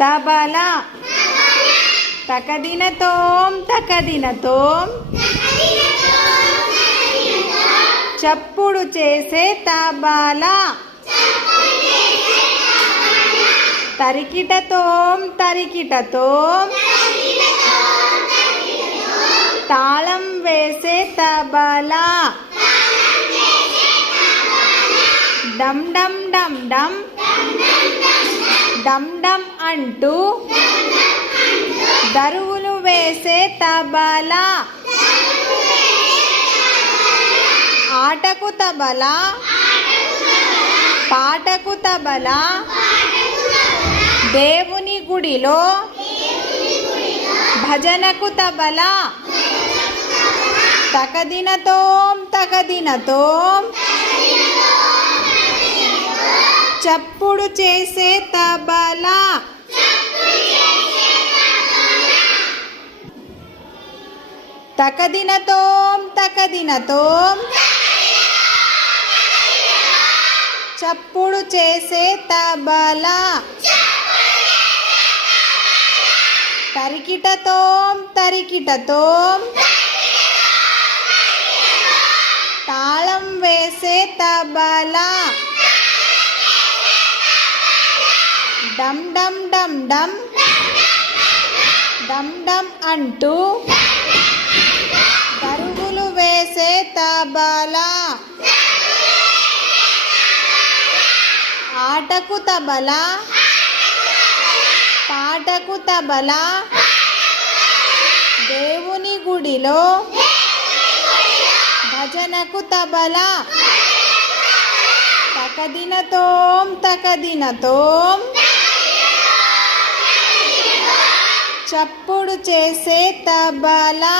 తబలా తకదినతోం తకదినతోం చప్పుడు చేసే తబలా తరికిటతోం తరికిటతోం తాళం వేసే తబలా డమ్ డమ్ డమ్ డమ్ డమ్ డమ్ అంటూ దరువులు వేసే తబలా ఆటకు తబలా పాటకు తబలా దేవుని గుడిలో భజనకు తబలా తకదినతోం తకదినతోం చప్పుడు చేసే తబలా తకదినతోం తకదినతోం చప్పుడు చేసే తబలా తరికిటతోం తరికిటతోం తాళం వేసే తబలా డమ్ డమ్ డమ్ డమ్ డమ్ డమ్ అంటూ దరువులు వేసే తబలా ఆటకు తబలా పాటకు తబలా దేవుని గుడిలో భజనకు తబలా తకదినతోం తకదినతోం చప్పుడు చేసే తబలా